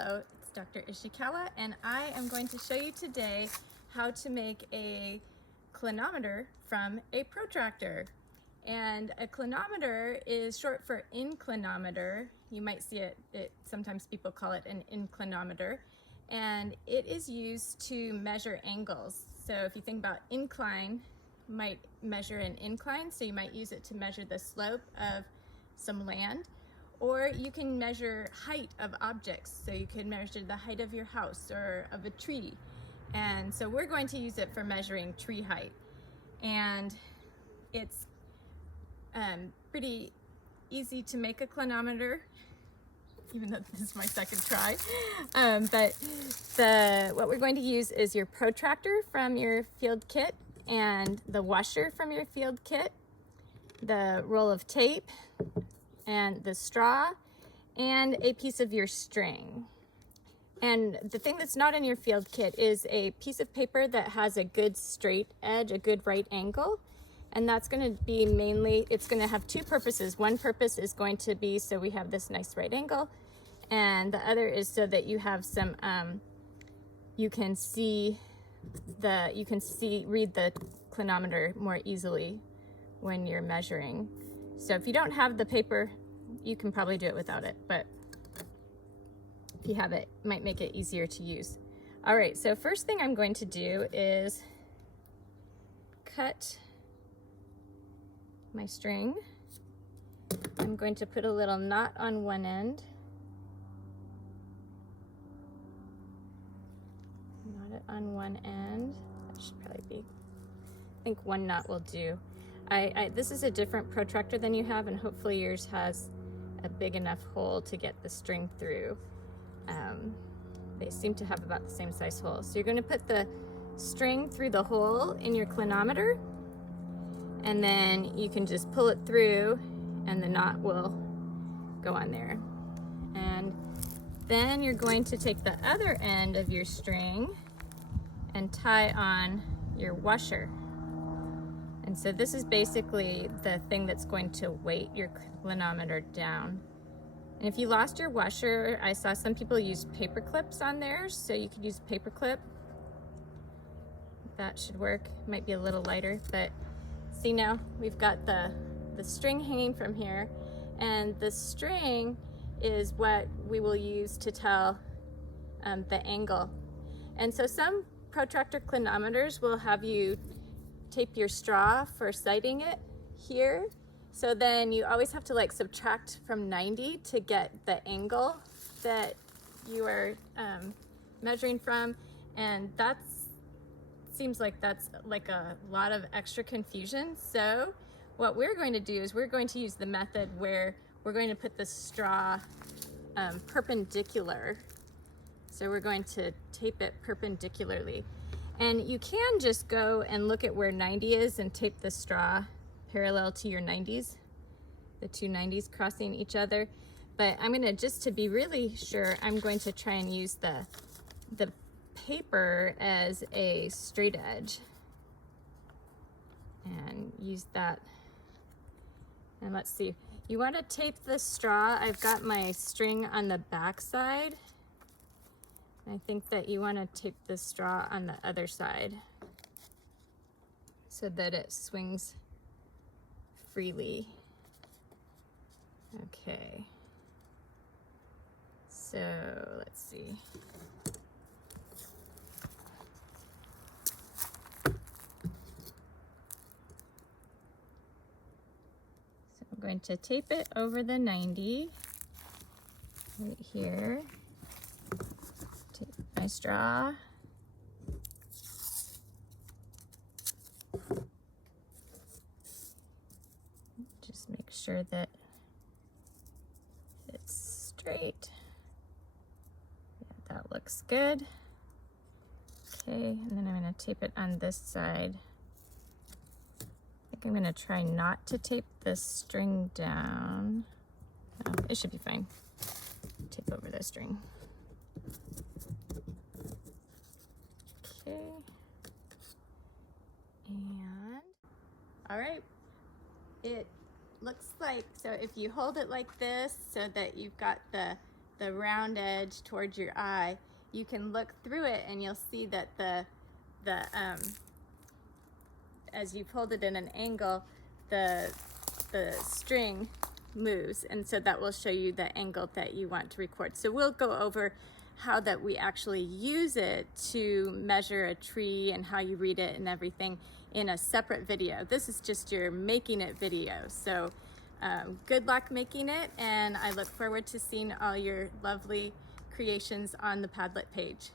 Hello, it's Dr. Ishikawa, and I am going to show you today how to make a clinometer from a protractor. And a clinometer is short for inclinometer. You might see it, sometimes people call it an inclinometer, and it is used to measure angles. So if you think about incline, you might measure an incline, so you might use it to measure the slope of some land. Or you can measure height of objects. So you can measure the height of your house or of a tree. And so we're going to use it for measuring tree height. And it's pretty easy to make a clinometer, even though this is my second try. But what we're going to use is your protractor from your field kit and the washer from your field kit, the roll of tape, and the straw, and a piece of your string. And the thing that's not in your field kit is a piece of paper that has a good straight edge, a good right angle. And that's going to be mainly, it's going to have two purposes. One purpose is going to be so we have this nice right angle, and the other is so that you have some, you can read the clinometer more easily when you're measuring. So if you don't have the paper, you can probably do it without it, but if you have it, it might make it easier to use. All right, so first thing I'm going to do is cut my string. I'm going to put a little knot on one end. Knot it on one end. That should probably be, I think one knot will do. This is a different protractor than you have, and hopefully yours has a big enough hole to get the string through. They seem to have about the same size hole. So you're going to put the string through the hole in your clinometer, and then you can just pull it through and the knot will go on there. And then you're going to take the other end of your string and tie on your washer. And so this is basically the thing that's going to weight your clinometer down. And if you lost your washer, I saw some people use paper clips on theirs, so you could use a paper clip. That should work. Might be a little lighter, but see, now we've got the string hanging from here, and the string is what we will use to tell the angle. And so some protractor clinometers will have you tape your straw for sighting it here. So then you always have to like subtract from 90 to get the angle that you are measuring from. And seems like that's like a lot of extra confusion. So what we're going to do is we're going to use the method where we're going to put the straw perpendicular. So we're going to tape it perpendicularly. And you can just go and look at where 90 is and tape the straw parallel to your 90s, the two 90s crossing each other. But I'm gonna, just to be really sure, I'm going to try and use the paper as a straight edge and use that. And let's see, you want to tape the straw. I've got my string on the back side. I think that you want to tape the straw on the other side so that it swings freely. Okay, so let's see. So I'm going to tape it over the 90 right here. Take my straw. Just make sure that it's straight. Yeah, that looks good. Okay, and then I'm going to tape it on this side. I think I'm going to try not to tape the string down. Oh, it should be fine. Tape over the string. Okay, and all right, it looks like, so if you hold it like this so that you've got the the round edge towards your eye, you can look through it and you'll see that as you've hold it in an angle, the string moves, and so that will show you the angle that you want to record. So we'll go over how that we actually use it to measure a tree and how you read it and everything in a separate video. This is just your making it video. So good luck making it, and I look forward to seeing all your lovely creations on the Padlet page.